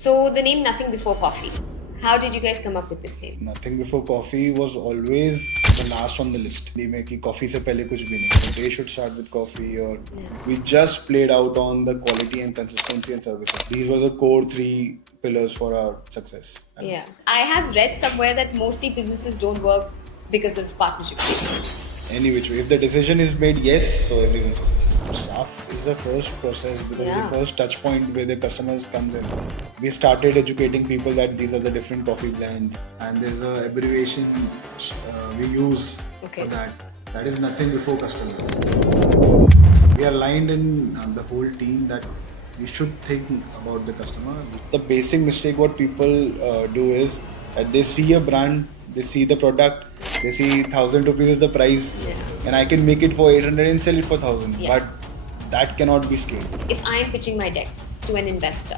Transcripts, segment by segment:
So the name Nothing Before Coffee. How did you guys come up with this name? Nothing Before Coffee was always the last on the list. में कि coffee से पहले कुछ भी नहीं. They should start with coffee, or we just played out on the quality and consistency and services. These were the core 3 pillars for our success. Yeah. I have read somewhere that mostly businesses don't work because of partnership. Any which way. If the decision is made yes, so everyone's success. Staff is the first process because the first touch point where the customers comes in. We started educating people that these are the different coffee blends, and there's a abbreviation we use for that. That is Nothing Before Customer. We are aligned in the whole team that we should think about the customer. The basic mistake what people do is that they see a brand, they see the product, they see 1,000 rupees is the price, and I can make it for 800 and sell it for 1,000. But that cannot be scaled. If I am pitching my deck to an investor,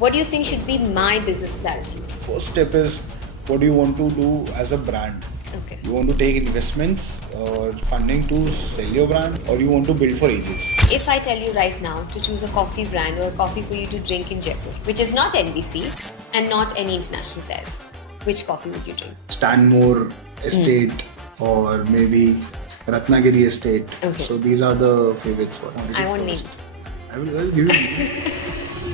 what do you think should be my business clarities? First step is, what do you want to do as a brand? Okay. You want to take investments or funding to sell your brand, or you want to build for ages? If I tell you right now to choose a coffee brand or coffee for you to drink in Jaipur, which is not NBC and not any international fairs, which coffee would you drink? Stanmore Estate or maybe Ratnagiri Estate. Okay. So these are the favorites. I want names. I will give you.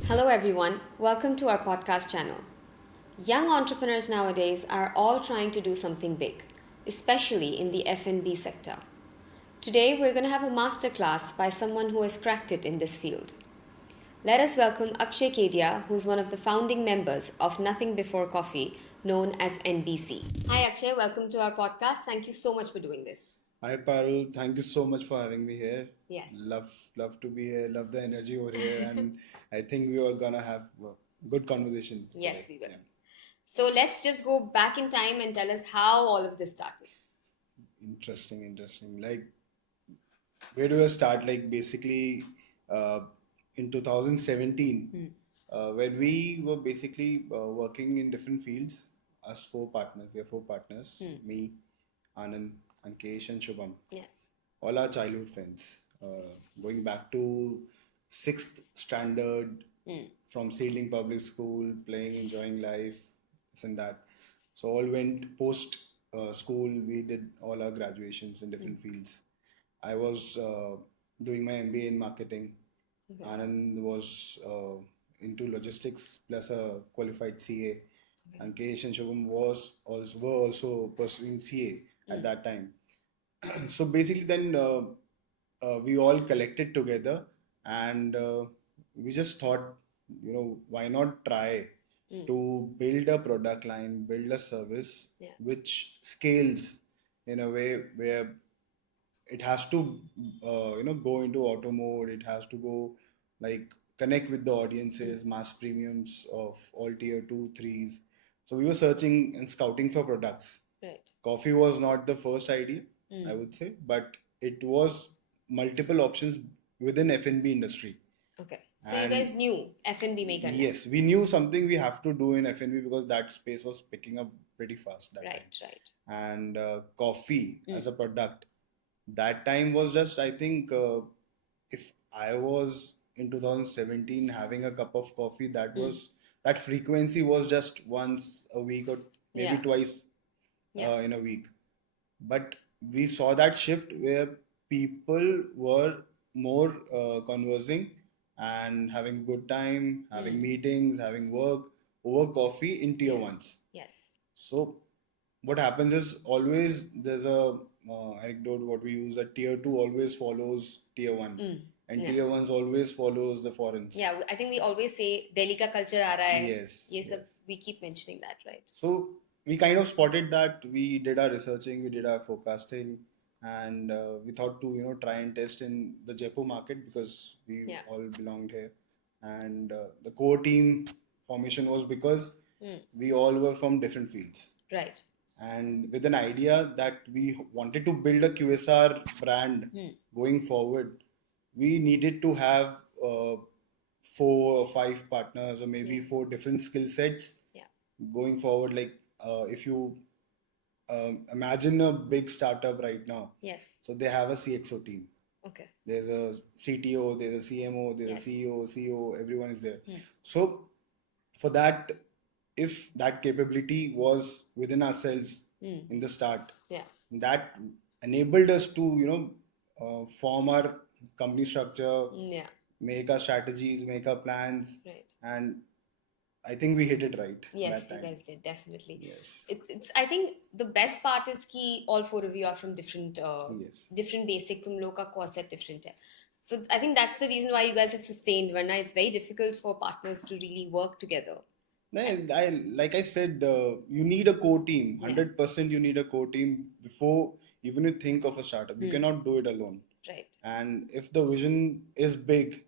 Hello everyone, welcome to our podcast channel. Young entrepreneurs nowadays are all trying to do something big, especially in the F&B sector. Today we're going to have a masterclass by someone who has cracked it in this field. Let us welcome Akshay Kedia, who's one of the founding members of Nothing Before Coffee, known as NBC. Hi Akshay, welcome to our podcast. Thank you so much for doing this. Hi Parul, thank you so much for having me here. Yes. Love to be here, love the energy over here, and I think we are gonna have a good conversation. Yes, we will. Yeah. So let's just go back in time and tell us how all of this started. Interesting. Like, where do I start? Like, basically, in 2017, when we were basically working in different fields, us 4 partners, we are 4 partners, me, Anand, Ankesh and Shubham. Yes. All our childhood friends. Going back to 6th standard, from Seedling Public School, playing, enjoying life, this and that. So all went post school, we did all our graduations in different fields. I was doing my MBA in marketing. Okay. Anand was into logistics plus a qualified CA. Okay. Ankesh and Shubham were also pursuing CA at that time. So basically then we all collected together and we just thought, why not try to build a product line, build a service which scales in a way where it has to go into auto mode, it has to go like connect with the audiences, mass premiums of all tier 2, 3s. So we were searching and scouting for products. Right. Coffee was not the first idea, I would say, but it was multiple options within F&B industry. Okay. So you guys knew F&B maker. Yes, we knew something we have to do in F&B because that space was picking up pretty fast. Right. And coffee as a product, that time was just, I think, if I was in 2017 having a cup of coffee, that frequency was just once a week or maybe twice in a week. But we saw that shift where people were more conversing and having good time, having meetings, having work over coffee in tier 1s. Yes. So what happens is always there's a anecdote what we use that tier 2 always follows tier 1 and tier 1s always follows the foreigns. Yeah, I think we always say Delhi ka culture aa raha hai. Yes. We keep mentioning that, right? So we kind of spotted that, we did our researching, we did our forecasting, and we thought to try and test in the Jaipur market because we all belonged here, and the core team formation was because we all were from different fields, right? And with an idea that we wanted to build a QSR brand going forward, we needed to have 4 or 5 partners or maybe 4 different skill sets going forward. Like if you imagine a big startup right now. Yes. So they have a CXO team. Okay. There's a CTO, there's a CMO, there's a CEO, CEO, everyone is there. So for that, if that capability was within ourselves in the start, Yeah. that enabled us to, form our company structure, Yeah. make our strategies, make our plans, Right. and I think we hit it right Yes, that you time. guys did, definitely. Yes. It's I think the best part is कि all four of you are from different Yes. different basic, तुम लोग का core set different है. So I think that's the reason why you guys have sustained. Varna it's very difficult for partners to really work together. Like I said, you need a core team. Yeah. 100% you need a core team before even you think of a startup. You cannot do it alone. Right. And if the vision is big,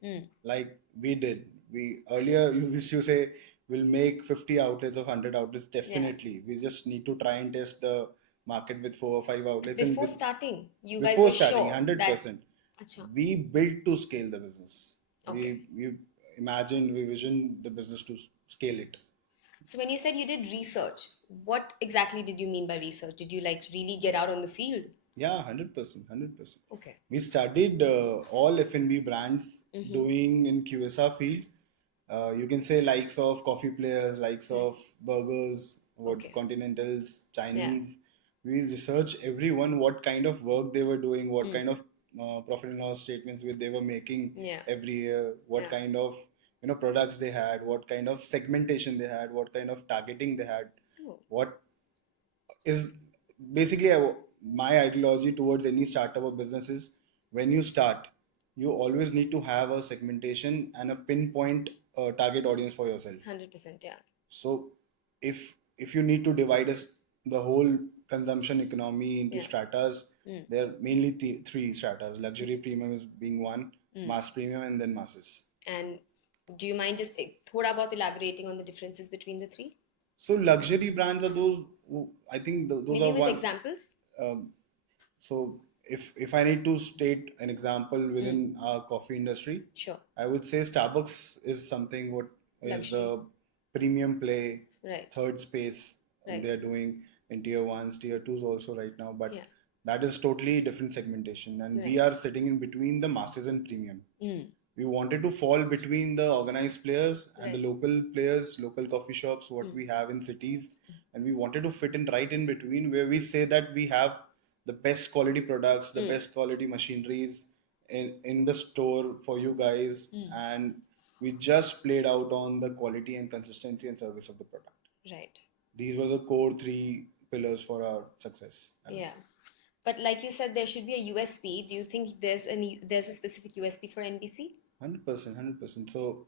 like we did, we earlier you used to say we'll make 50 outlets or 100 outlets. Definitely, we just need to try and test the market with 4 or 5 outlets. Before starting, you guys Before were starting, sure 100%. Acha. We built to scale the business. Okay. We imagined, we visioned the business to scale it. So when you said you did research, what exactly did you mean by research? Did you like really get out on the field? Yeah, 100%, 100%. Okay. We studied all F&B brands doing in QSR field. You can say likes of coffee players, likes of burgers, what Okay. continentals, Chinese. We researched everyone, what kind of work they were doing, what kind of profit and loss statements they were making every year, what kind of products they had, what kind of segmentation they had, what kind of targeting they had, what is basically my ideology towards any startup or business is when you start, you always need to have a segmentation and a pinpoint target audience for yourself. 100%, yeah. So if you need to divide the whole consumption economy into stratas, there are mainly three stratas. Luxury premium is being one, mass premium, and then masses. And do you mind just thoda about elaborating on the differences between the three? So luxury brands are those who, I think those Maybe are with one. examples? So if I need to state an example within our coffee industry, Sure. I would say Starbucks is something what is Luxury. the premium play, Right. third space Right. they're doing in tier ones, tier twos also right now, but Yeah. that is totally different segmentation, and we are sitting in between the masses and premium. We wanted to fall between the organized players and the local players, local coffee shops, what we have in cities, and we wanted to fit in right in between where we say that we have the best quality products, the best quality machineries in the store for you guys, and we just played out on the quality and consistency and service of the product. Right. These were the core three pillars for our success. Yeah. But like you said, there should be a USP. Do you think there's a specific USP for NBC? 100%, 100%. So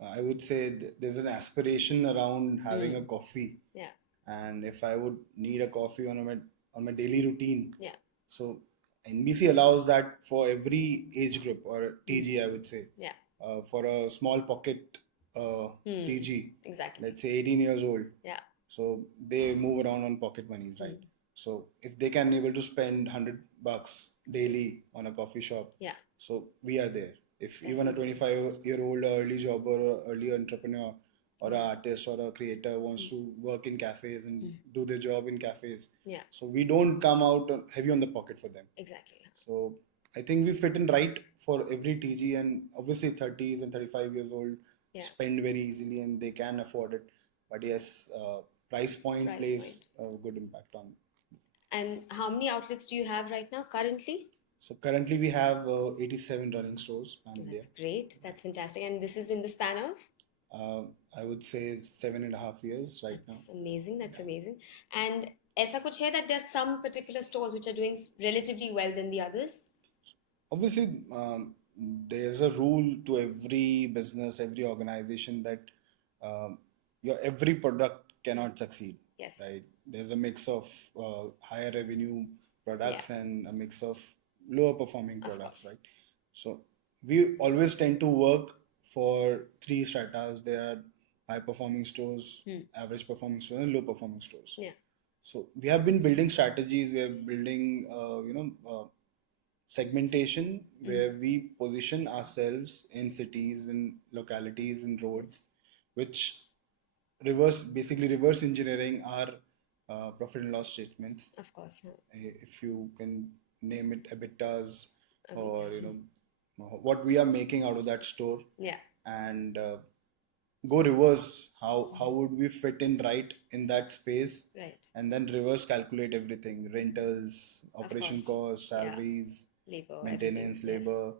I would say there's an aspiration around having a coffee. Yeah. And if I would need a coffee on my daily routine, Yeah. so NBC allows that for every age group or TG, I would say. Yeah. For a small pocket TG, Exactly. let's say 18 years old. Yeah. So they move around on pocket monies, right? So if they can able to spend $100 daily on a coffee shop, Yeah. so we are there. If even a 25-year-old early jobber or early entrepreneur or an artist or a creator wants to work in cafes and do their job in cafes, Yeah. so we don't come out heavy on the pocket for them. Exactly. So I think we fit in right for every TG, and obviously 30s and 35 years old spend very easily and they can afford it. But yes, price point plays a good impact on. And how many outlets do you have right now currently? So currently we have 87 running stores. That's great. That's fantastic. And this is in the span of? I would say 7.5 years right now. That's amazing. That's amazing. And ऐसा कुछ है that there are some particular stores which are doing relatively well than the others? Obviously, there's a rule to every business, every organization that your every product cannot succeed. Yes. Right. There's a mix of higher revenue products and a mix of lower performing products, right? So we always tend to work for three stratas. There are high performing stores, average performing stores, and low performing stores. Yeah. So we have been building strategies. We are building, segmentation where we position ourselves in cities and localities and roads, which basically reverse engineering our profit and loss statements. Of course. If you can name it EBITDAs or what we are making out of that store. Yeah. And go reverse. How would we fit in right in that space, Right. and then reverse calculate everything: rentals, Of operation course. cost, Yeah. salaries, Labor, everything. maintenance, Yes. labor,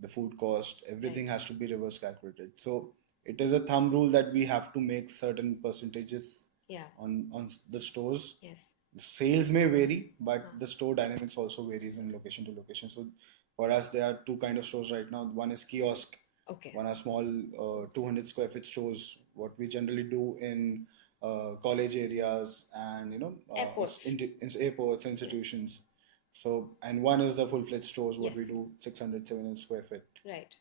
the food cost, everything Right. has to be reverse calculated. So it is a thumb rule that we have to make certain percentages Yeah. on the stores. Yes. Sales may vary, but the store dynamics also varies in location to location. So for us, there are two kind of stores right now. One is kiosk, Okay. one are small 200 square feet stores. What we generally do in college areas and Airports. airports, institutions. So, and one is the full-fledged stores, what we Yes. do 600, 700 square feet. Right.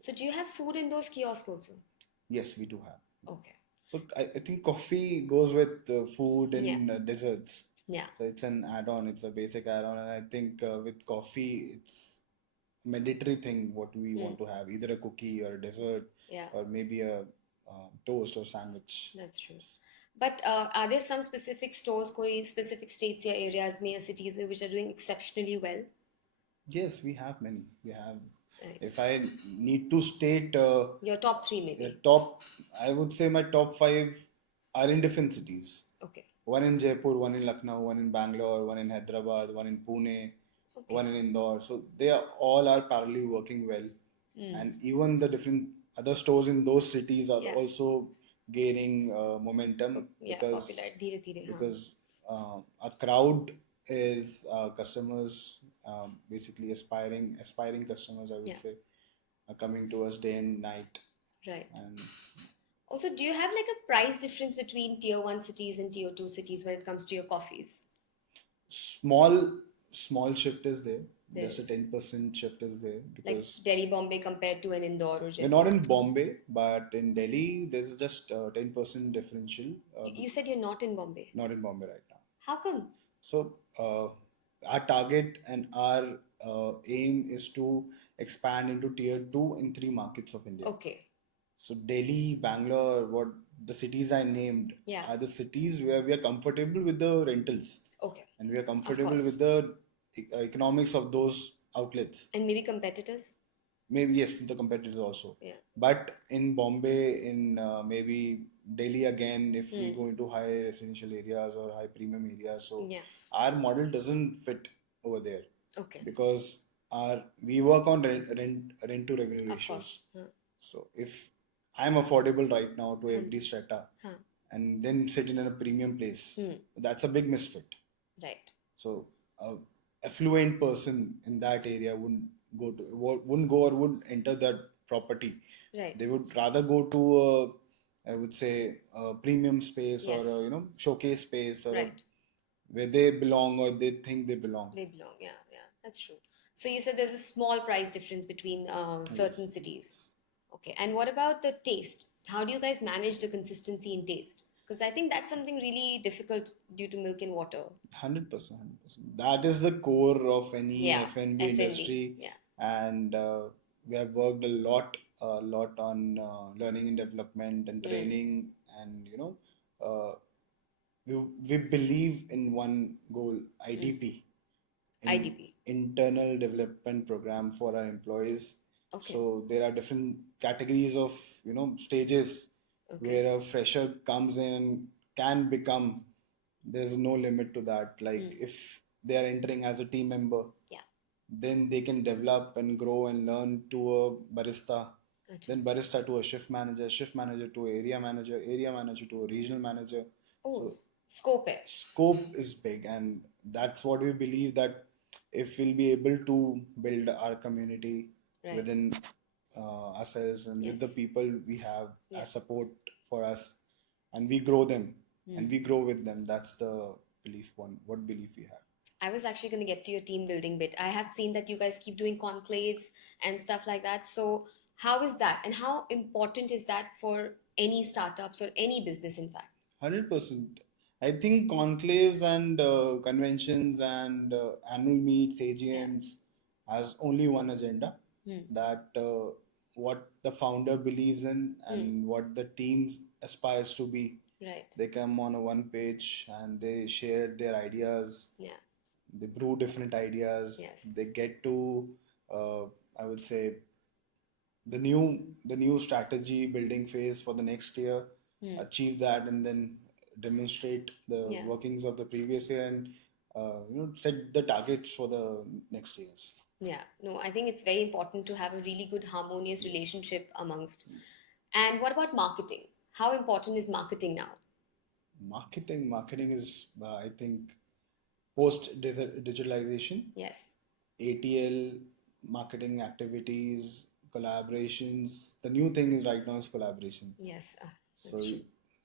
So do you have food in those kiosks also? Yes, we do have. Okay. So I think coffee goes with food Yeah. and desserts. Yeah. So it's an add-on. It's a basic add-on, and I think with coffee, it's mandatory thing what we want to have, either a cookie or a dessert, Yeah. or maybe a toast or sandwich. That's true. But are there some specific stores, koi specific states or areas, may or cities which are doing exceptionally well? Yes, we have many. We have. Right. If I need to state Your top three, the maybe. top, I would say my top five are in different cities. Okay. One in Jaipur, one in Lucknow, one in Bangalore, one in Hyderabad, one in Pune, Okay. one in Indore. So they are all are parallelly working well, and even the different other stores in those cities are Yeah. also gaining momentum Yeah. Popular. Dheere dheere. Haan. because a crowd is customers, basically aspiring customers, I would Yeah. say, are coming to us day and night. Right. And Also, do you have like a price difference between tier one cities and tier two cities when it comes to your coffees? small small shift is there. There Just a is. 10% shift is there Like because Delhi, Bombay compared to an Indore or we're not Jaipur. in Bombay, but in Delhi there's just 10% differential. You said you're not in Bombay. Not in Bombay right now. How come? So our target and our aim is to expand into tier 2 and 3 markets of India. Okay. So Delhi, Bangalore, what the cities I named Yeah. are the cities where we are comfortable with the rentals, Okay. and we are Of comfortable course. with the economics of those outlets. And maybe competitors? Maybe yes, the competitors also. Yeah. But in Bombay, in maybe Delhi again, if we go into high residential areas or high premium areas, so Yeah. our model doesn't fit over there Okay. because we work on rent to revenue Of ratios. course. Huh. So if I'm affordable right now to Huh. every strata Huh. and then sitting in a premium place, that's a big misfit. Right. So a affluent person in that area wouldn't go or wouldn't enter that property. Right. They would rather go to I would say a premium space or Yes. a, showcase space or Right. where they belong or they think they belong. They belong. Yeah. Yeah. That's true. So you said there's a small price difference between certain cities. Okay. And what about the taste? How do you guys manage the consistency in taste? Because I think that's something really difficult due to milk and water. 100%, 100%. That is the core of any Yeah. F&B FNB. industry, Yeah. and we have worked a lot on learning and development and training, and uh, we believe in one goal, IDP, in IDP. internal development program for our employees. Okay. So there are different categories of stages Okay. where a fresher comes in and can become. There's no limit to that. Like if they are entering as a team member, Yeah. then they can develop and grow and learn to a barista, Acha. then barista to a shift manager to a area manager to a regional manager. Oh, So scope hai. scope is big, and that's what we believe, that if we'll be able to build our community Right. within ourselves and with the Yes. people we have Yeah. as support for us, and we grow them and we grow with them, that's the what belief we have. I was actually going to get to your team building bit. I have seen that you guys keep doing conclaves and stuff like that. So, how is that? And how important is that for any startups or any business, in fact? 100%. I think conclaves and conventions and annual meets, AGMs has only one agenda, that what the founder believes in and what the teams aspires to be. Right. They come on a one page and they share their ideas. Yeah. They brew different ideas. Yes. They get to, I would say, the new strategy building phase for the next year, achieve that, and then demonstrate the Yeah. workings of the previous year, and set the targets for the next years. Yeah, no, I think it's very important to have a really good harmonious relationship amongst. And what about marketing? How important is marketing now? Marketing is, I think, post digitalization, Yes, ATL, marketing activities, collaborations. The new thing is right now is collaboration. yes, So that's true.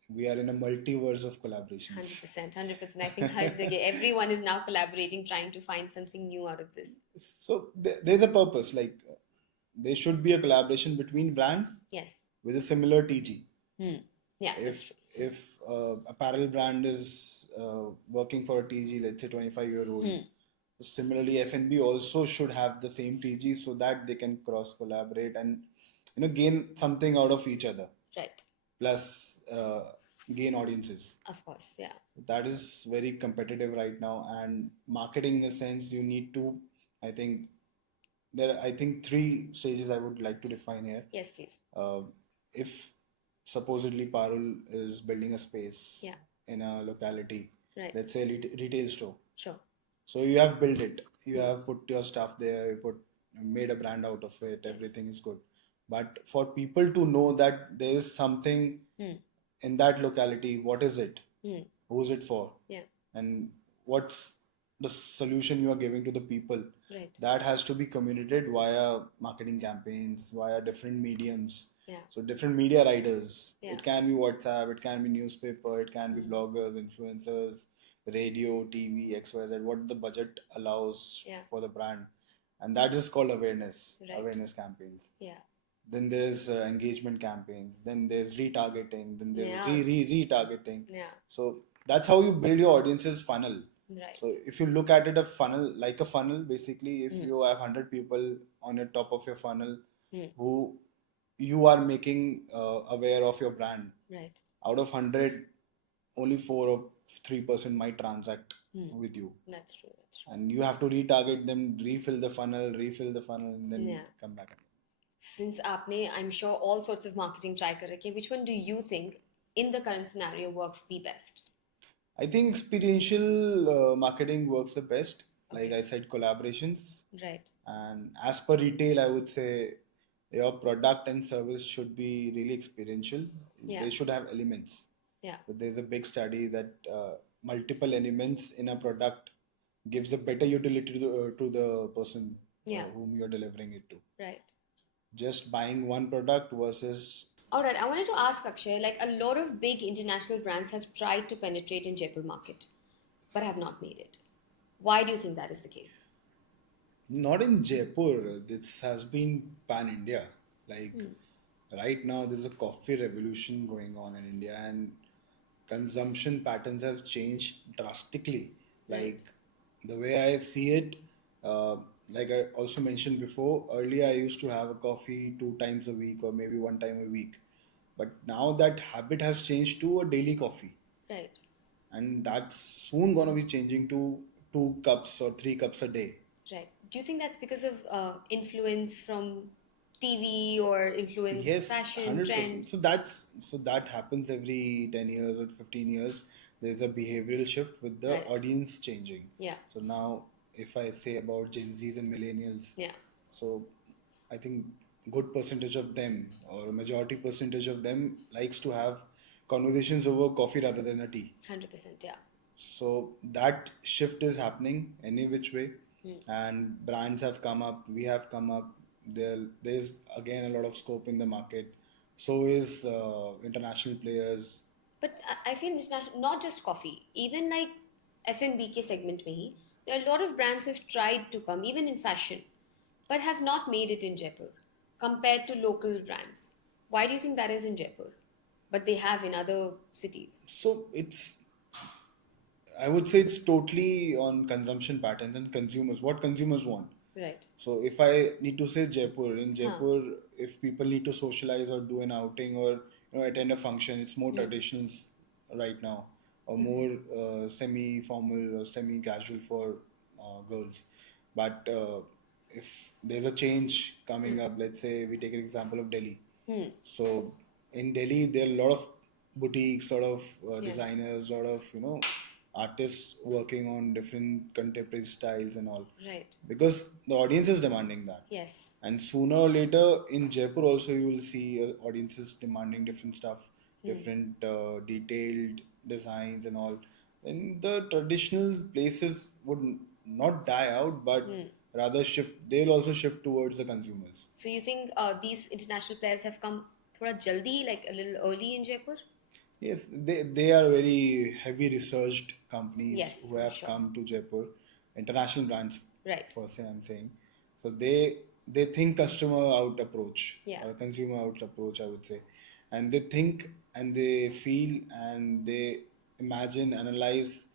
we are in a multiverse of collaborations. 100%, 100%. I think har jagah, everyone is now collaborating, trying to find something new out of this. So there's a purpose. Like there should be a collaboration between brands Yes. with a similar TG. Hmm. Yeah, that's If true. apparel brand is working for a TG, let's say 25-year-old, similarly F&B also should have the same TG so that they can cross collaborate and gain something out of each other. Right. Plus gain audiences. Of course, yeah. That is very competitive right now, and marketing in the sense you need to, I think, there are, I think, three stages I would like to define here. Yes, please. uh, if supposedly Parul is building a space Yeah. in a locality, Right. let's say a retail store, Sure. so you have built it, you have put your stuff there, made a brand out of it, Yes. everything is good, but for people to know that there is something in that locality, what is it, who's it for, Yeah. and what's the solution you are giving to the people, Right. that has to be communicated via marketing campaigns, via different mediums. Yeah. So different media riders, Yeah. it can be WhatsApp, it can be newspaper, it can be bloggers, influencers, radio, TV, XYZ, what the budget allows Yeah. for the brand, and that is called awareness. Right. Awareness campaigns. Yeah. Then there's engagement campaigns, then there's retargeting, then there's Yeah. retargeting. Yeah. So that's how you build your audience's funnel. Right. So if you look at it a funnel, like a funnel, basically, if you have 100 people on your top of your funnel who you are making aware of your brand, Right. out of 100, only 4 or 3% might transact with you, That's true. That's true. and you have to retarget them, refill the funnel, and then Yeah. come back. Since आपने, I'm sure, all sorts of marketing try कर रखे, which one do you think in the current scenario works the best? I think experiential marketing works the best. Like Okay. I said, collaborations. Right. And as per retail, I would say your product and service should be really experiential. Yeah. They should have elements. Yeah. But there's a big study that multiple elements in a product gives a better utility to the person Yeah. whom you're delivering it to. Right. Just buying one product versus. All right, I wanted to ask Akshay, like a lot of big international brands have tried to penetrate in Jaipur market, but have not made it. Why do you think that is the case? Not in Jaipur. This has been pan India. Like right now, there's a coffee revolution going on in India, and consumption patterns have changed drastically. Like the way I see it, like I also mentioned before, earlier I used to have a coffee 2 times a week or maybe 1 time a week. But now that habit has changed to a daily coffee. Right. And that's soon gonna be changing to 2 cups or 3 cups a day. Right. Do you think that's because of influence from TV or influence Yes, fashion 100%. trend? So that happens every 10 years or 15 years. There's a behavioral shift with the Right. audience changing. Yeah. So now, if I say about Gen Zs and millennials, Yeah. so I think good percentage of them or a majority percentage of them likes to have conversations over coffee rather than a tea. 100%. Yeah. So that shift is happening any which way, and brands have come up. We have come up. There's again a lot of scope in the market. So is international players. But I feel it's not just coffee. Even like F&B के segment में ही, there are a lot of brands who have tried to come, even in fashion, but have not made it in Jaipur compared to local brands. Why do you think that is in Jaipur? But they have in other cities. So I would say it's totally on consumption patterns and consumers. What consumers want. Right. So if I need to say Jaipur, in Jaipur, if people need to socialize or do an outing or attend a function, it's more traditionals right now, or more semi-formal or semi-casual for girls. But if there's a change coming up, let's say we take an example of Delhi. So in Delhi, there are a lot of boutiques, a lot of Yes. designers, a lot of artists working on different contemporary styles and all. Right. Because the audience is demanding that. Yes. And sooner or later in Jaipur also you will see audiences demanding different stuff, different detailed designs and all. And the traditional places would not die out, but rather shift. They'll also shift towards the consumers. So you think these international players have come thoda jaldi, like a little early in Jaipur? Yes, they are very heavy researched companies Yes, who I'm have sure. come to Jaipur, international brands. Right. First, I'm saying, so they think customer out approach Yeah. or consumer out approach, I would say, and they think and they feel and they imagine, analyze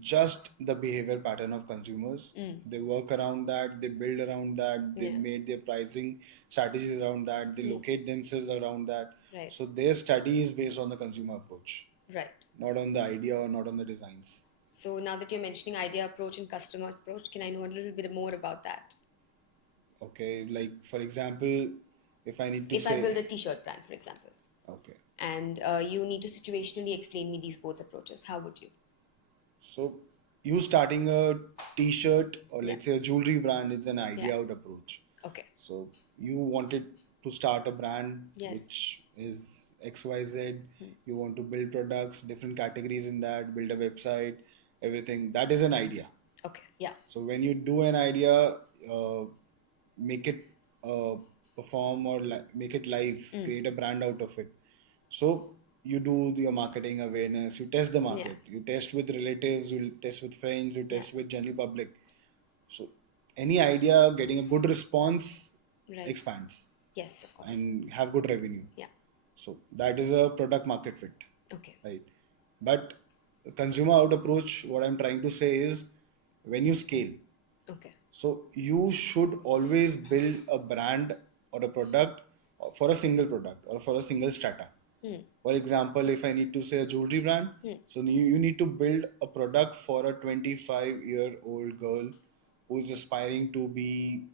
just the behavior pattern of consumers. They work around that, they build around that, they Yeah. made their pricing strategies around that, they locate themselves around that. Right. So their study is based on the consumer approach, Right. not on the idea or not on the designs. So now that you're mentioning idea approach and customer approach, can I know a little bit more about that? Okay, like for example, if I need to If I build a t-shirt brand, for example, okay, and you need to situationally explain me these both approaches, how would you? so you starting a t-shirt or Yeah. let's say a jewelry brand, it's an idea Yeah. out approach. Okay. So you wanted to start a brand Yes. which is XYZ. You want to build products, different categories in that, build a website, everything. That is an idea. Okay. Yeah. So when you do an idea, make it perform or make it live, create a brand out of it. So you do your marketing awareness, you test the market, you test with relatives, you test with friends, you test with general public. So any idea getting a good response Right. expands Yes, of course. and have good revenue. Yeah. So that is a product market fit, Okay. right? But consumer out approach, what I'm trying to say is when you scale, Okay. so you should always build a brand or a product for a single product or for a single strata. For example, if I need to say a jewelry brand, so you need to build a product for a 25-year-old girl who is aspiring to be,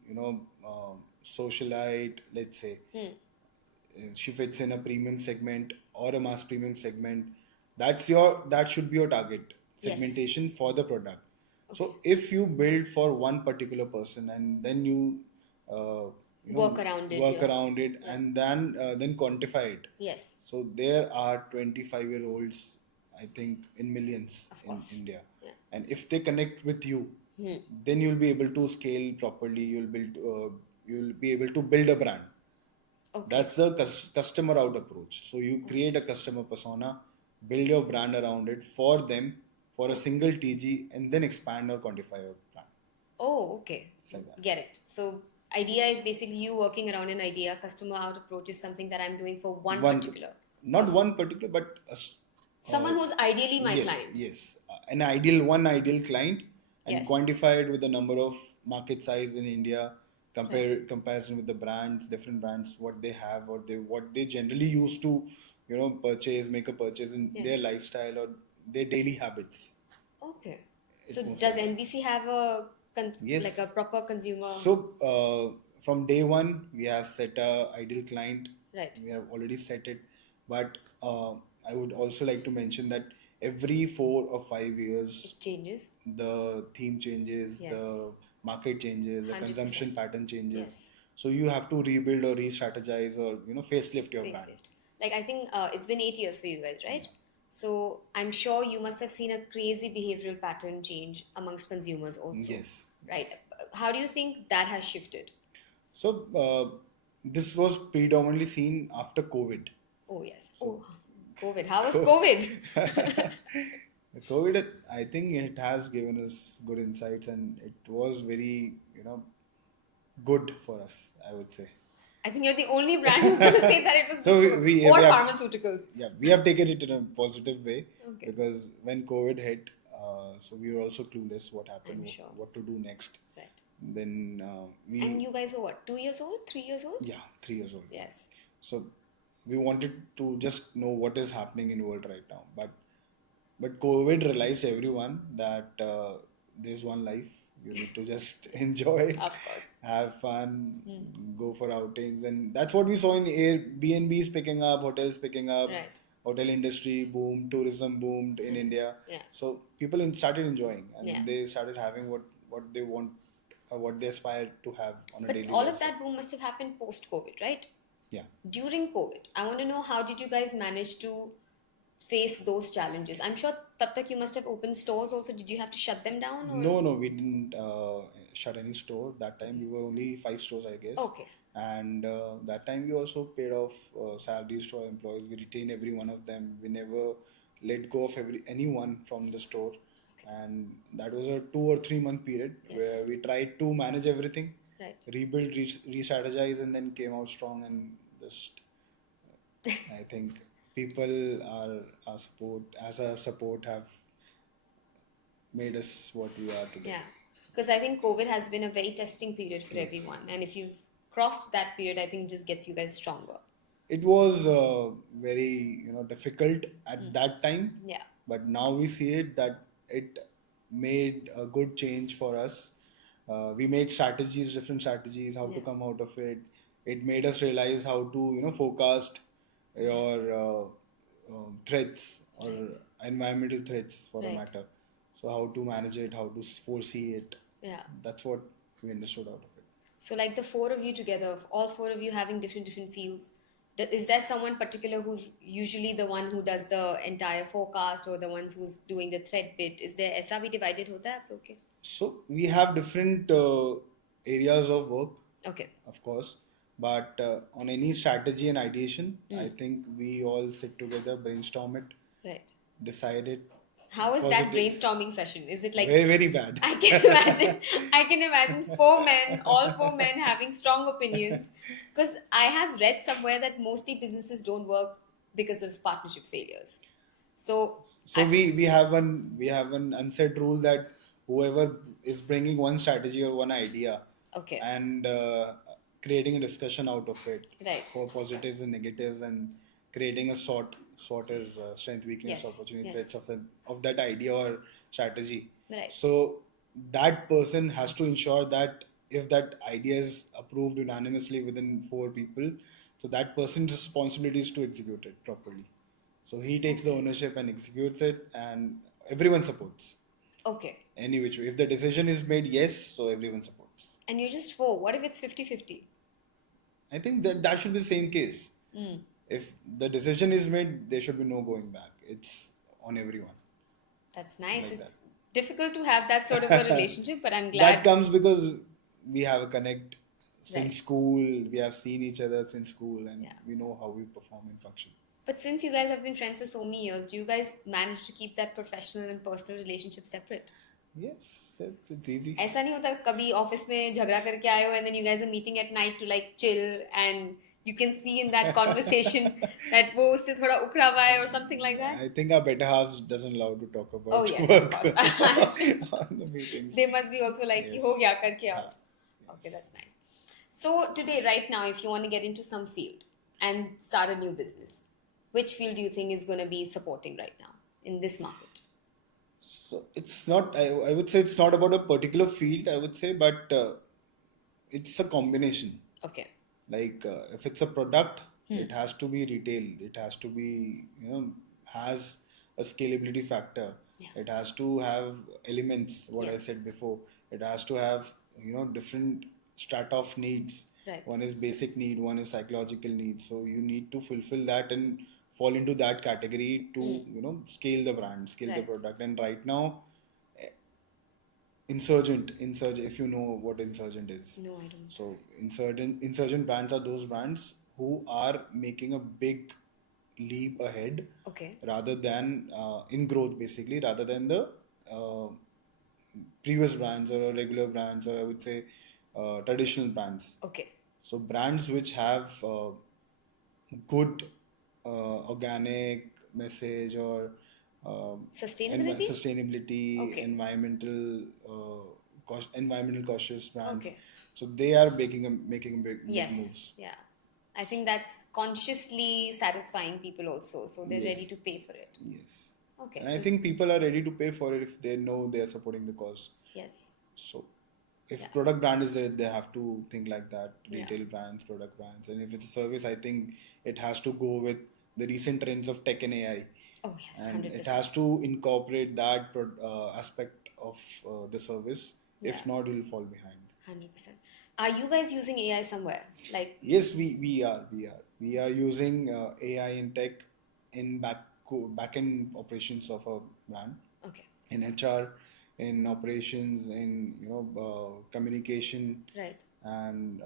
socialite, let's say. She fits in a premium segment or a mass premium segment. That should be your target Yes. segmentation for the product. So if you build for one particular person and then you Work around it, work yeah. around it and then quantify it. Yes. So there are 25-year-olds, I think, in millions Of in course. India. Yeah. And if they connect with you, then you'll be able to scale properly. You'll be able to build a brand. Okay. That's the customer out approach. So you create a customer persona, build your brand around it for them, for a single TG, and then expand or quantify your brand. Oh, okay. It's like that. Get it. So idea is basically you working around an idea. Customer out approach is something that I'm doing for one particular. Not one particular, but Someone who's ideally my yes, client. yes, one ideal client, and Yes. quantify it with the number of market size in India. Comparison with the brands, different brands, what they have, what they generally used to, purchase, make a purchase in Yes. their lifestyle or their daily habits. Okay. It's So most does like that. NBC have a Yes. like a proper consumer? So from day one, we have set a ideal client. Right. We have already set it, but I would also like to mention that every 4 or 5 years, It changes. the theme changes, Yes. the market changes, the 100%. consumption pattern changes. Yes. So you have to rebuild or re-strategize or facelift your brand. Facelift. Like I think it's been 8 years for you guys, right? So I'm sure you must have seen a crazy behavioral pattern change amongst consumers also. Yes. Right. How do you think that has shifted? So this was predominantly seen after COVID. Oh yes. COVID. How was COVID? The COVID, I think it has given us good insights and it was very, good for us, I would say. I think you're the only brand who's going to say that it was So good for- we or have- pharmaceuticals. Yeah, we have taken it in a positive way Okay. because when COVID hit, so we were also clueless what happened, I'm sure. what to do next. Right. Then And you guys were what? 2 years old? 3 years old? yeah, 3 years old. Yes. So we wanted to just know what is happening in the world right now. But COVID realized everyone that there's one life, You need to just enjoy it, Of course. have fun, go for outings, and that's what we saw in Airbnbs picking up, hotels picking up, Right. hotel industry boomed, tourism boomed in India. Yeah. So people started enjoying, and Yeah. they started having what they want, what they aspire to have on a But daily all life. of that boom must have happened post-COVID, right? Yeah. During COVID, I want to know, how did you guys manage to face those challenges? I'm sure tab tak you must have opened stores also. Did you have to shut them down, or? No, we didn't shut any store. That time we were only 5 stores, I guess. Okay. And that time we also paid off salaries to our employees. We retained every one of them. We never let go of anyone from the store. And that was a 2 or 3 month period Yes. where we tried to manage everything, Right. rebuild, re-strategize, and then came out strong. And just, I think people our support, as our support, have made us what we are today. Yeah. Because I think COVID has been a very testing period for Yes. everyone. And if you've crossed that period, I think it just gets you guys stronger. It was very difficult at that time, Yeah. but now we see it that it made a good change for us. We made strategies, different strategies, how to come out of it. It made us realize how to forecast your threats or environmental threats for a Right. matter. So how to manage it, how to foresee it. Yeah. That's what we understood out of it. So, like the four of you together, all four of you having different fields, is there someone particular who's usually the one who does the entire forecast, or the ones who's doing the thread bit? Is there ऐसा भी divided होता है आप लोग के? So we have different areas of work, Okay. of course, but on any strategy and ideation, I think we all sit together, brainstorm it, Right. decide it. How is that brainstorming session? Is it like Very, very bad. I can imagine. I can imagine all four men having strong opinions. Because I have read somewhere that mostly businesses don't work because of partnership failures. So So we have an unsaid rule that whoever is bringing one strategy or one idea, okay, and creating a discussion out of it, Right. for positives and negatives, and creating a SWOT is strength, weakness, Yes, opportunity, yes. threats of that idea or strategy. Right. So that person has to ensure that if that idea is approved unanimously within 4 people, so that person's responsibility is to execute it properly. So he takes the ownership and executes it, and everyone supports. Okay. Any which way. If the decision is made yes, so everyone supports. And you're just four. What if it's 50-50? I think that should be the same case. If the decision is made, there should be no going back. It's on everyone. That's nice. Like It's difficult to have that sort of a relationship, but I'm glad. That comes because we have a connect since Right. school. We have seen each other since school, and Yeah. we know how we perform and function. But since you guys have been friends for so many years, do you guys manage to keep that professional and personal relationship separate? Yes, it's easy. ऐसा नहीं होता कभी office में झगड़ा करके आए हो and then you guys are meeting at night to like chill and you can see in that conversation that वो उससे थोड़ा उखड़ा हुआ है or something like that? I think our better halves doesn't allow to talk about Oh yes, work of course. on the meetings. They must be also like कि Yes. हो गया करके आओ. हाँ. Okay, that's nice. So today, right now, if you want to get into some field and start a new business, which field do you think is going to be supporting right now in this market? So it's not, I would say it's not about a particular field, I would say, but it's a combination. Okay. Like if it's a product, it has to be retail. It has to be, has a scalability factor. Yeah. It has to have elements, what I Yes. said before. It has to have, different strata of needs. Right. One is basic need, one is psychological need. So you need to fulfill that and fall into that category to, scale the brand, scale the Right. product. And right now, Insurgent, if you know what Insurgent is. No, I don't. So insurgent brands are those brands who are making a big leap ahead, Okay. rather than in growth, basically, rather than the previous brands or regular brands, or I would say traditional brands. Okay. So brands which have good organic message or Sustainability? Okay. environmental cautious brands. Okay. So they are making a big Yes. moves. Yeah. I think that's consciously satisfying people also, so they're Yes. ready to pay for it. Yes. Okay. And I think people are ready to pay for it if they know they are supporting the cause. Yes. So if product brand is it, they have to think like that. Yeah. Retail brands, product brands, and if it's a service, I think it has to go with the recent trends of tech and AI, Oh yes, and it 100%. has to incorporate that aspect of the service. Yeah. If not, you'll fall behind. 100%. Are you guys using AI somewhere? Like, Yes, we are using AI in tech in back end operations of a brand, okay, in HR, in operations, in communication, right. and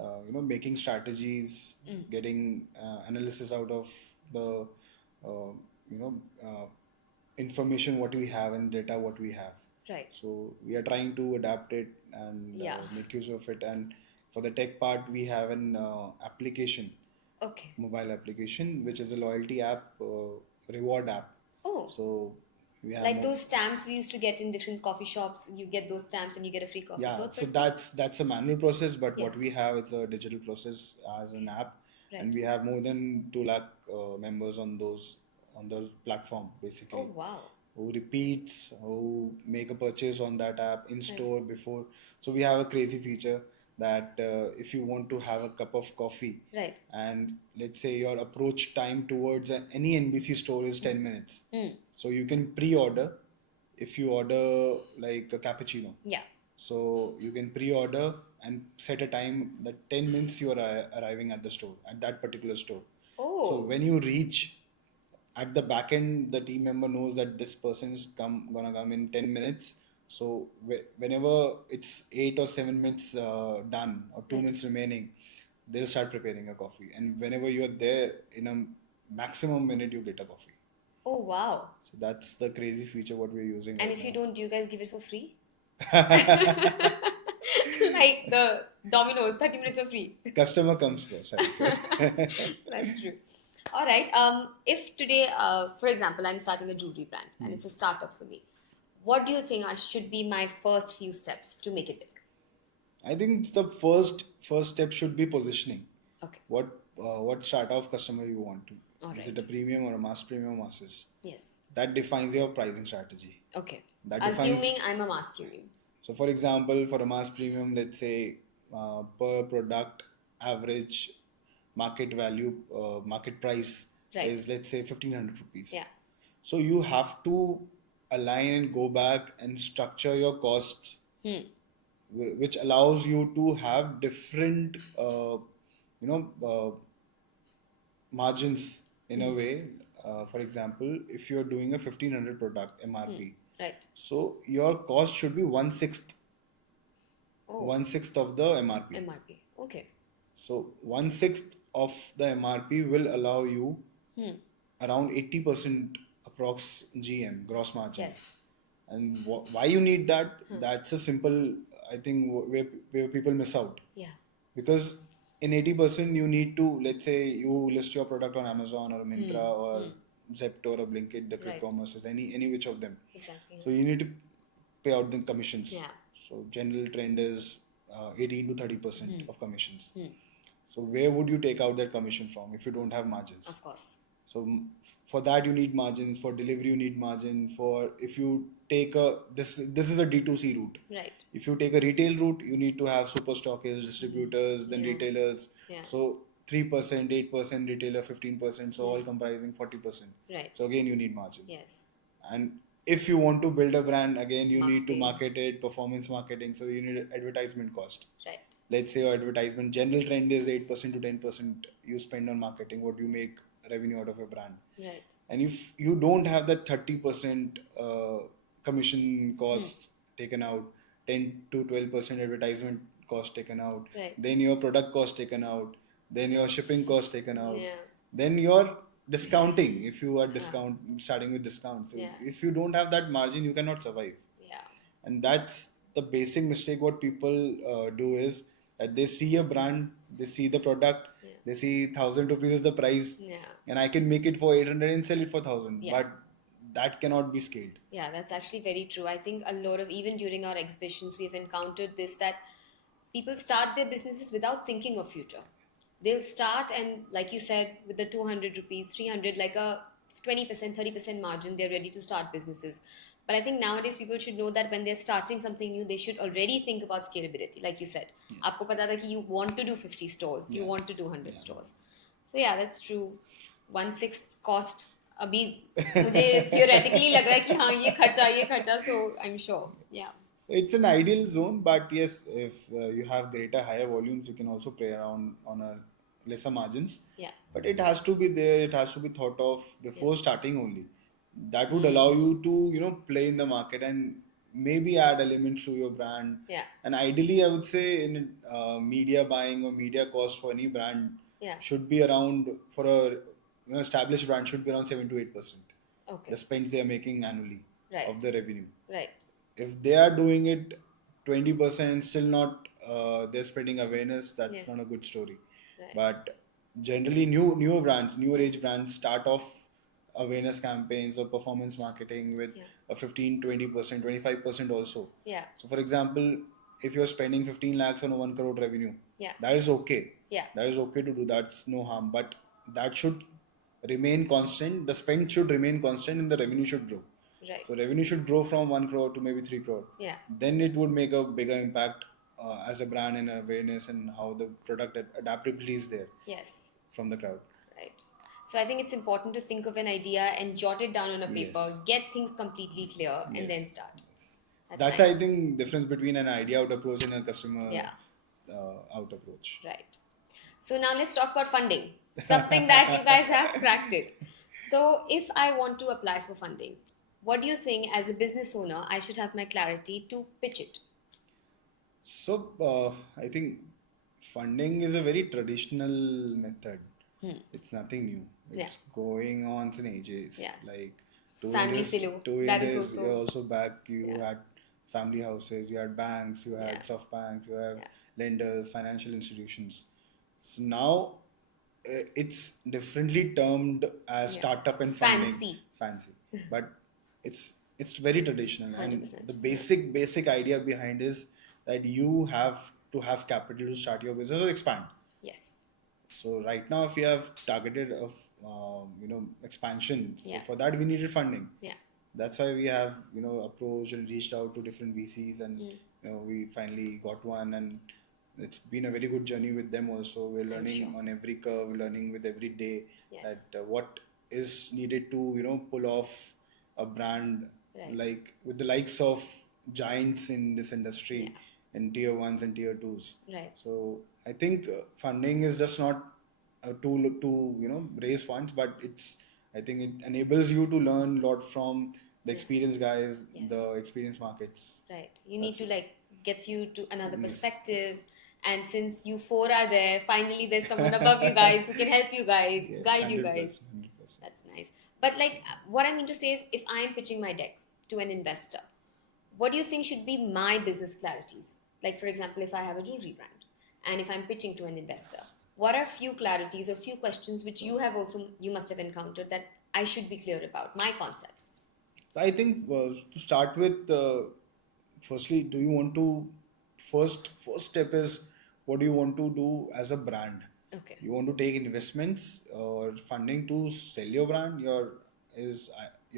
making strategies, getting analysis out of the uh, you know information what we have and data what we have. Right. So we are trying to adapt it and Yeah. make use of it. And for the tech part, we have an application, Okay. mobile application, which is a loyalty app, reward app. Oh, So we have like those stamps we used to get in different coffee shops. You get those stamps and you get a free coffee. yeah. Those So sorts of- that's a manual process, but what Yes. we have is a digital process as an app, Right. and we have more than 2 lakh members on those platform basically. Oh wow. Who repeats, who make a purchase on that app in store before. So we have a crazy feature that if you want to have a cup of coffee, Right. and let's say your approach time towards any NBC store is 10 minutes, so you can pre-order if you order like a cappuccino. Yeah. So you can pre-order and set a time that 10 minutes you are arriving at the store, at that particular store. Oh. So when you reach at the back end, the team member knows that this person is gonna come in 10 minutes. So whenever it's 8 or 7 minutes done, or 2 minutes remaining, they'll start preparing a coffee. And whenever you're there, in a maximum minute, you get a coffee. Oh wow. So that's the crazy feature what we're using. And right if you now. don't, do you guys give it for free? Like the Domino's, 30 minutes for free. Customer comes first, I would say. That's true. All right. If today, for example, I'm starting a jewelry brand and it's a startup for me, what do you think should be my first few steps to make it big? I think the first step should be positioning. Okay. What strata of customer you want to? All Is right. it a premium or a mass premium masses? Yes. That defines your pricing strategy. Okay. That defines. Assuming I'm a mass premium. So, for example, for a mass premium, let's say per product average market value, market price Right. is, let's say, 1,500 rupees. Yeah. So you have to align and go back and structure your costs, which allows you to have different, margins in a way. For example, if you're doing a 1,500 product MRP, Right. so your cost should be 1/6. Oh. 1/6 of the MRP. MRP. Okay. So 1/6 of the MRP will allow you around 80% approx GM, gross margin. Yes. And why you need that? That's a simple, I think, where people miss out. Yeah. Because in 80%, you need to, let's say, you list your product on Amazon or Myntra or Zepto or Blinkit, the quick Right. commerces, any which of them. Exactly. So you need to pay out the commissions. Yeah. So general trend is 18 to 30% of commissions. So where would you take out that commission from if you don't have margins? Of course. So for that you need margins. For delivery you need margin. For if you take this is a D2C route. Right. If you take a retail route, you need to have super stockists, distributors, then retailers. Yeah. So 3%, 8% retailer, 15%. So all comprising 40%. Right. So again you need margin. Yes. And if you want to build a brand, again you need to Marketing. market it, performance marketing. So you need advertisement cost. Right. Let's say your advertisement general trend is 8% to 10% you spend on marketing, what you make revenue out of your brand. Right. And if you don't have that 30% commission costs taken out, 10 to 12% advertisement cost taken out, Right. then your product cost taken out, then your shipping cost taken out, Yeah. then your discounting, if you are starting with discounts. So Yeah. if you don't have that margin, you cannot survive. Yeah. And that's the basic mistake what people do is that they see a brand, they see the product, they see 1,000 rupees is the price, Yeah. and I can make it for 800 and sell it for 1,000. Yeah. But that cannot be scaled. Yeah, that's actually very true. I think a lot of, even during our exhibitions, we've encountered this, that people start their businesses without thinking of future. They'll start and, like you said, with the 200 rupees, 300, like a 20%, 30% margin, they're ready to start businesses. But I think nowadays people should know that when they're starting something new, they should already think about scalability. Like you said, आपको पता था कि you want to do 50 stores, you want to do 100 stores. So yeah, that's true. 1/6 cost. अभी मुझे theoretically लग रहा है कि हाँ ये खर्चा, so I'm sure. Yeah. So it's an ideal zone, but yes, if you have greater, higher volumes, you can also play around on a lesser margins. Yeah. But it has to be there. It has to be thought of before starting only. That would allow you to play in the market and maybe add elements to your brand. Yeah. And ideally, I would say in media buying or media cost for any brand should be around for a established brand should be around 7 to 8%. Okay. The spends they are making annually of the revenue. Right. If they are doing it 20%, still not they're spreading awareness, that's not a good story. Right. But generally newer age brands start off awareness campaigns or performance marketing with a 15, 20%, 25% also. Yeah. So for example, if you're spending 15 lakhs on a 1 crore revenue, that is okay. Yeah. That is okay to do, that's no harm. But that should remain constant, the spend should remain constant and the revenue should grow. Right. So revenue should grow from 1 crore to maybe 3 crore. Yeah. Then it would make a bigger impact as a brand and awareness and how the product adaptability is there. Yes. From the crowd. Right. So I think it's important to think of an idea and jot it down on a paper, get things completely clear, and then start. That's nice. I think difference between an idea out approach and a customer out approach. Right. So now let's talk about funding. Something that you guys have cracked it. So if I want to apply for funding, what do you think as a business owner I should have my clarity to pitch it? So I think funding is a very traditional method. It's nothing new. It's going on since ages. Yeah. Like family silo. That is also. You're also back. You had family houses. You had banks. You had soft banks. You have lenders, financial institutions. So now it's differently termed as startup and funding. Fancy. But it's very traditional. 100%. And the basic idea behind is that you have to have capital to start your business or expand. Yes. So right now, if we have targeted of expansion, so for that we needed funding. Yeah. That's why we have approached and reached out to different VCs, and we finally got one, and it's been a very good journey with them also. We're learning on every curve, learning with every day that what is needed to pull off a brand like with the likes of giants in this industry and tier 1s and tier 2s. Right. So I think funding is just not a tool to raise funds, but I think it enables you to learn a lot from the experienced guys, the experienced markets. Right. You need to get you to another perspective. And since you four are there, finally there's someone above you guys who can help you guys, guide you guys. 100%. That's nice. But what I mean to say is, if I am pitching my deck to an investor, what do you think should be my business clarities? Like, for example, if I have a jewelry brand and if I'm pitching to an investor, what are few clarities or few questions which you must have encountered that I should be clear about, my concepts? I think to start with, firstly, do you want to, first step is, what do you want to do as a brand? Okay. You want to take investments or funding to sell your brand? Your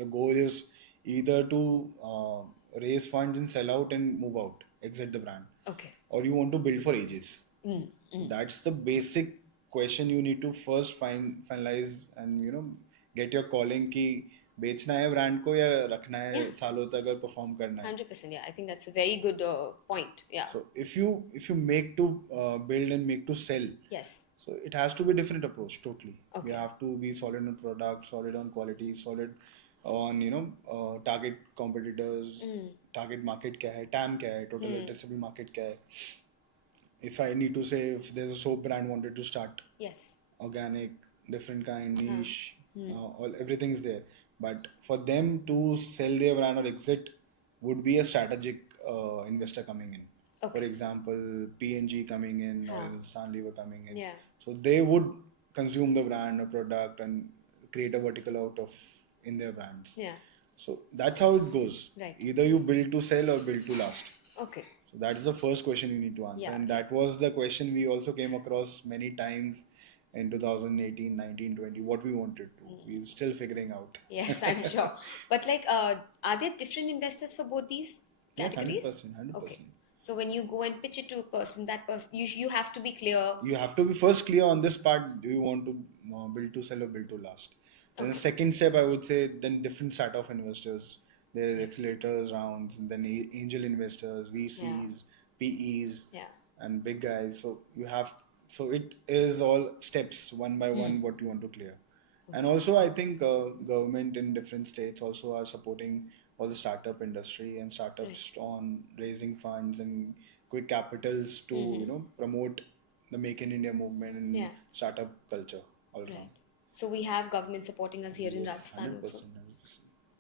goal is either to raise funds and sell out and move out, exit the brand. Okay. Or you want to build for ages. That's the basic question you need to first finalize and get your calling कि बेचना है brand को या रखना है सालों तक अगर perform करना है. 100%. Yeah, I think that's a very good point. Yeah. So if you make to build and make to sell. Yes. So it has to be a different approach totally. Okay. You have to be solid on product, solid on quality, solid on target competitors, target market क्या है, TAM क्या है, total addressable market क्या है. If I need to say, if there's a soap brand wanted to start, organic, different kind, niche, everything is there. But for them to sell their brand or exit would be a strategic investor coming in. Okay. For example, P&G coming in, or Sunliver coming in. Yeah. So they would consume the brand or product and create a vertical out of in their brands. Yeah. So that's how it goes. Right. Either you build to sell or build to last. Okay. So that is the first question you need to answer. Yeah. And that was the question we also came across many times in 2018, 19, 20, what we wanted to. We're still figuring out. Yes, I'm sure. But like, are there different investors for both these Yes, categories? 100%, 100%. Okay. So when you go and pitch it to a person, that person, you have to be clear. You have to be first clear on this part. Do you want to build to sell or build to last? Then the second step, I would say, then different set of investors. There's accelerators rounds, and then angel investors, VCs, PEs, Yeah. and big guys. So you have, so it is all steps one by one what you want to clear. And also, I think government in different states also are supporting all the startup industry and startups on raising funds and quick capitals to promote the Make in India movement and startup culture all around. So we have government supporting us here in Yes, Rajasthan 100%, also. 100%.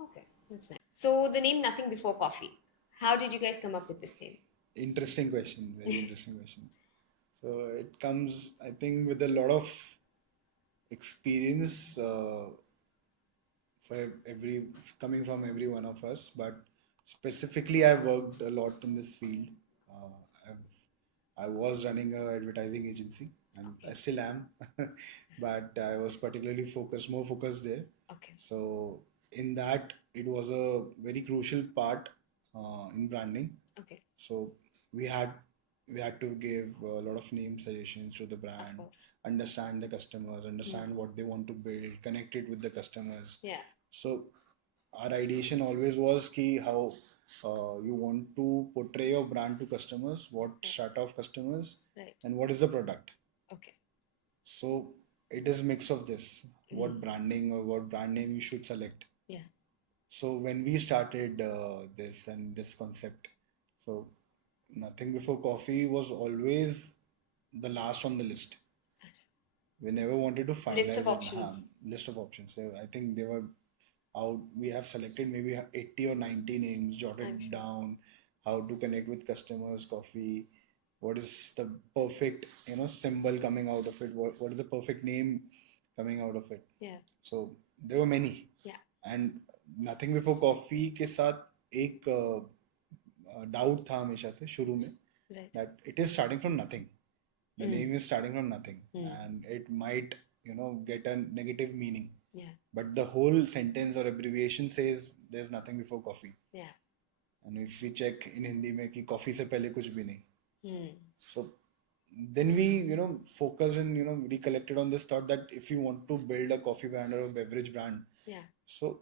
Okay, that's nice. So the name Nothing Before Coffee. How did you guys come up with this name? Interesting question. Very interesting question. So it comes, I think, with a lot of experience for every coming from every one of us. But specifically, I've worked a lot in this field. I was running a advertising agency, and I still am, but I was particularly more focused there. Okay. So in that, it was a very crucial part in branding. Okay. So we had we had to give a lot of name suggestions to the brand, understand the customers, understand what they want to build, connect it with the customers. Yeah. So our ideation always was ki how you want to portray your brand to customers, what strata of customers, and what is the product. Okay. So it is mix of this, what branding or what brand name you should select. Yeah. So when we started this concept, so Nothing Before Coffee was always the last on the list. We never wanted to finalize List of options. List of options. So I think they were out. We have selected maybe 80 or 90 names, jotted down how to connect with customers, coffee. What is the perfect symbol coming out of it? What is the perfect name coming out of it? Yeah. So there were many. Yeah. And Nothing Before Coffee के साथ एक doubt था हमेशा से शुरू में that it is starting from nothing. The name is starting from nothing, and it might get a negative meaning. Yeah. But the whole sentence or abbreviation says there's nothing before coffee. Yeah. And if we check in Hindi में कि coffee से पहले कुछ भी नहीं. So then we focus and recollected on this thought that if you want to build a coffee brand or a beverage brand, so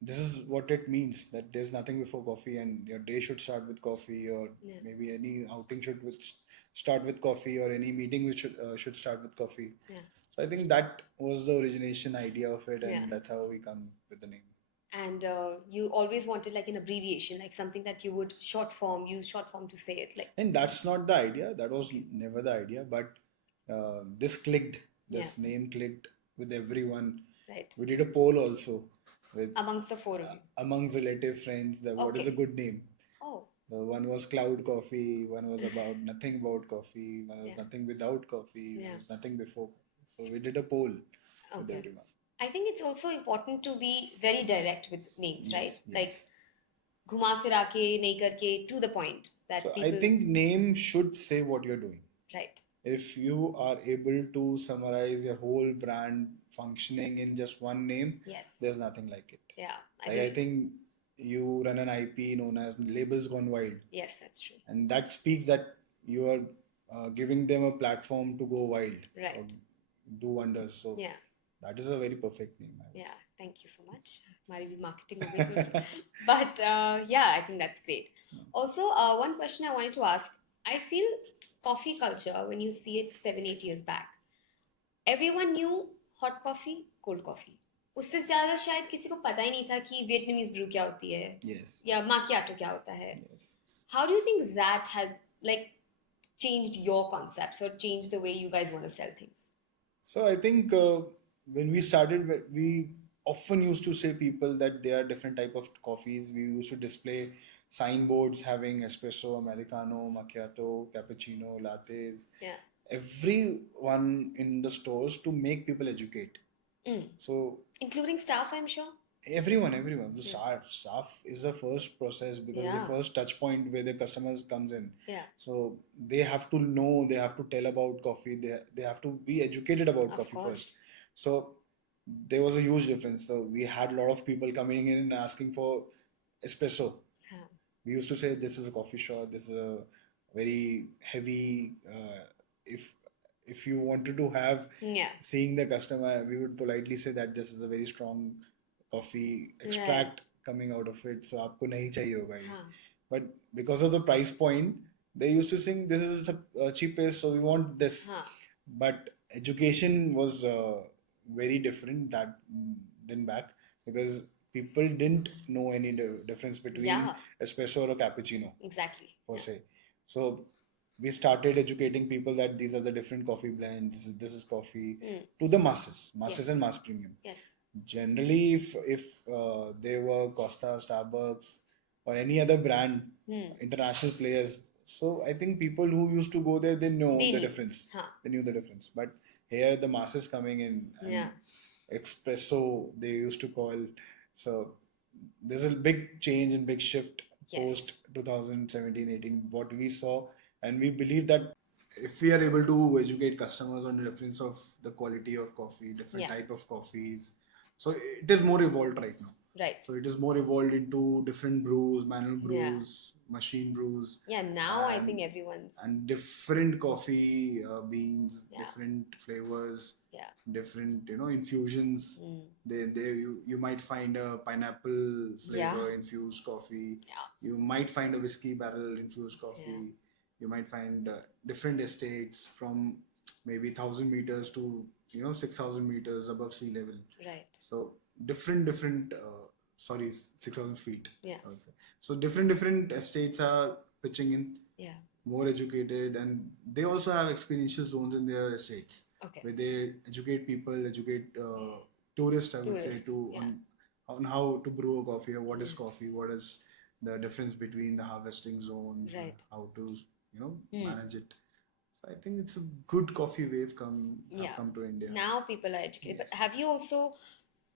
this is what it means, that there's nothing before coffee and your day should start with coffee, or maybe any outing should start with coffee, or any meeting which should start with coffee. So I think that was the origination idea of it, and that's how we come with the name. And you always wanted like an abbreviation, like something that you would use short form to say it, like. And that's not the idea. That was never the idea. But this clicked. This name clicked with everyone. Right. We did a poll also with amongst the four of you. Amongst relative friends. That what is a good name? Oh. So one was Cloud Coffee. One was about nothing about coffee. One was nothing without coffee. One was nothing before. So we did a poll with everyone. I think it's also important to be very direct with names, right? Yes. Like, घुमा फिरा के नहीं करके, to the point. That so people... I think name should say what you're doing. Right. If you are able to summarize your whole brand functioning in just one name, there's nothing like it. Yeah. I think you run an IP known as Labels Gone Wild. Yes, that's true. And that speaks that you are giving them a platform to go wild. Right. Do wonders. So that is a very perfect name. Yeah, thank you so much. Mari marketing but I think that's great. Also, one question I wanted to ask. I feel coffee culture, when you see it 7-8 years back, everyone knew hot coffee, cold coffee. उससे ज़्यादा शायद किसी को पता ही नहीं था कि Vietnamese brew क्या होती है, या macchiato क्या होता है. How do you think that has like changed your concepts or changed the way you guys want to sell things? So I think when we started, we often used to say people that there are different type of coffees. We used to display signboards having espresso, americano, macchiato, cappuccino, lattes. Yeah. Everyone in the stores to make people educate. So including staff, I'm sure. Everyone. The staff is the first process because Yeah. the first touch point where the customers comes in. Yeah. So they have to know, they have to tell about coffee. They have to be educated about Of coffee course. first. So there was a huge difference. So we had a lot of people coming in and asking for espresso. Huh. We used to say this is a coffee shop. This is a very heavy. If if you wanted to have Yeah. seeing the customer, we would politely say that this is a very strong coffee extract Right. coming out of it. So आपको नहीं चाहिए होगा ये. Huh. But because of the price point, they used to sing this is the cheapest, so we want this. Huh. But education was very different than back because people didn't know any difference between Yeah. espresso or a cappuccino Exactly. per Yeah. se. So we started educating people that these are the different coffee blends. This is coffee to the masses Yes. and mass premium. Yes. Generally, if they were Costa, Starbucks, or any other brand, international players. So I think people who used to go there, they know They the knew. difference. Huh. They knew the difference. But here the masses coming in and Yeah. espresso they used to call. So there's a big change and big shift Yes. post 2017-18 what we saw, and we believe that if we are able to educate customers on the difference of the quality of coffee, different Yeah. type of coffees, so it is more evolved right now. Right. So it is more evolved into different brews, manual brews, machine brews. Yeah, now I think everyone's. And different coffee beans, Yeah. different flavors, Yeah. different infusions. You might find a pineapple flavor infused coffee. Yeah. You might find a whiskey barrel infused coffee. You might find different estates from maybe 1,000 meters to 6,000 meters above sea level. Right. So different 6,000 feet. Yeah. I would say. So different estates are pitching in. Yeah. More educated, and they also have experiential zones in their estates. Okay. Where they educate people, educate tourists, I would say, on how to brew a coffee, or what is coffee, what is the difference between the harvesting zones, right. how to manage it. So I think it's a good coffee wave have come to India. Now people are educated. Yes. But have you also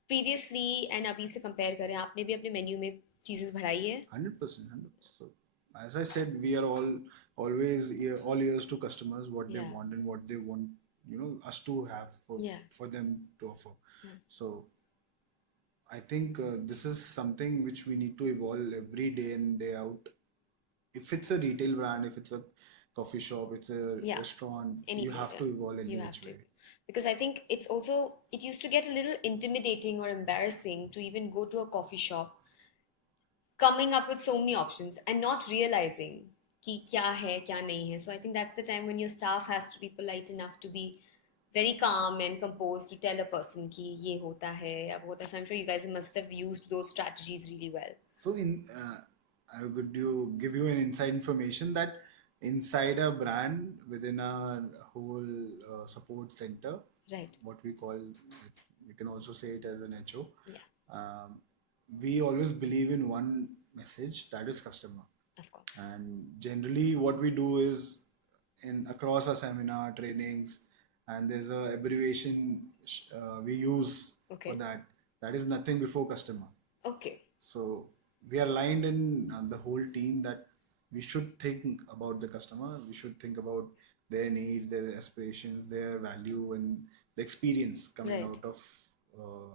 previously and अभी से compare करें, आपने भी अपने menu में चीजें बढ़ाई है? 100%. So, as I said, we are always all ears to customers, what they want and what they want, us to have for them to offer. So I think this is something which we need to evolve every day in, day out. If it's a retail brand, if it's a coffee shop, it's a restaurant, you have to evolve in each way. Because I think it used to get a little intimidating or embarrassing to even go to a coffee shop, coming up with so many options and not realizing ki kya hai, kya nahi hai. So I think that's the time when your staff has to be polite enough to be very calm and composed to tell a person ki ye hota hai, ab hota hai. So I'm sure you guys must have used those strategies really well. So I would give you an inside information that inside a brand, within a whole support center, right? What we call, we can also say it as an HO. Yeah. We always believe in one message, that is customer. Of course. And generally, what we do is across our seminar trainings, and there's a abbreviation we use for that. That is nothing before customer. Okay. So we are aligned in the whole team that we should think about the customer. We should think about their needs, their aspirations, their value, and the experience coming out of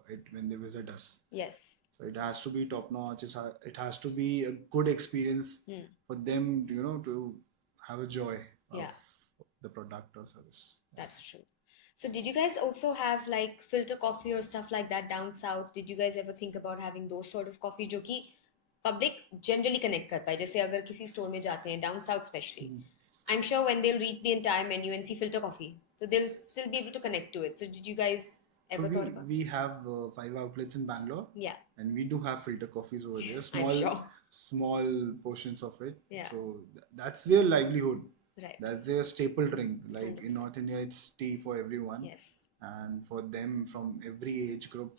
it when they visit us. Yes. So it has to be top notch. It has to be a good experience for them, to have a joy of the product or service. That's true. So did you guys also have like filter coffee or stuff like that down south? Did you guys ever think about having those sort of coffee जो कि public generally connect कर पाए? जैसे अगर किसी store में जाते हैं down south especially, I'm sure when they'll read the entire menu and see filter coffee, so they'll still be able to connect to it. So did you guys ever thought about? We have 5 outlets in Bangalore. Yeah. And we do have filter coffees over there. Small portions of it. Yeah. So that's their livelihood. Right. That's their staple drink. Like 100%. In North India, it's tea for everyone. Yes. And for them, from every age group,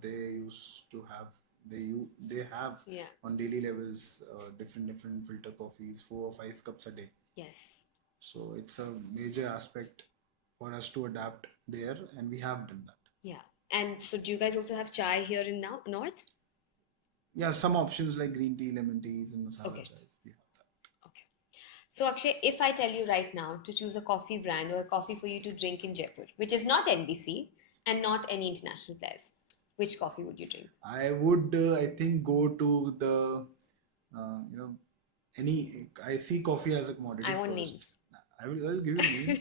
they used to have, they have on daily levels different filter coffees, 4 or 5 cups a day. Yes. So it's a major aspect for us to adapt there, and we have done that. Yeah. And so, do you guys also have chai here in now North? Yeah, some options like green tea, lemon teas, and masala Okay. chais. We have that. Okay. So, Akshay, if I tell you right now to choose a coffee brand or a coffee for you to drink in Jaipur, which is not NBC and not any international players, which coffee would you drink? I would, I think, go to the, you know, any. I see coffee as a commodity I want first. names. I'll give you a name.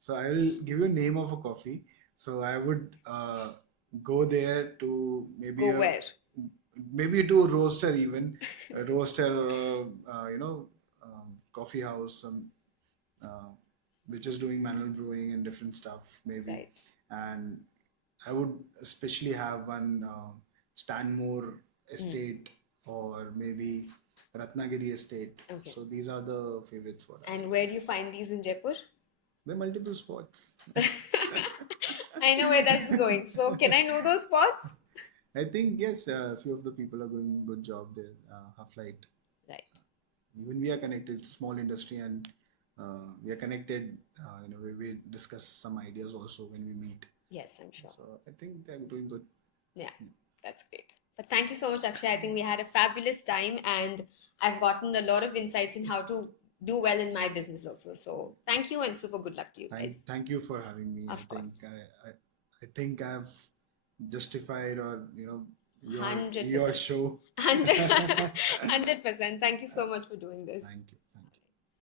So I will give you a name of a coffee. So I would go there to Go where? maybe to a roaster, even a roaster or coffee house, uh, which is doing manual brewing and different stuff maybe. Right. And I would especially have one Stanmore estate or maybe Ratnagiri estate. Okay. So these are the favorites for that. And where do you find these in Jaipur? There are multiple spots. I know where that's going. So, can I know those spots? I think yes, a few of the people are doing a good job there. Half Light. Right. Even we are connected. It's a small industry, and we are connected. We discuss some ideas also when we meet. Yes, I'm sure. So I think they're doing good. Yeah, that's great. But thank you so much, Akshay. I think we had a fabulous time, and I've gotten a lot of insights in how to do well in my business also. So thank you, and super good luck to you guys. Thank you for having me. Of course. I think I've justified or your 100%. your show. 100%. Thank you so much for doing this. Thank you.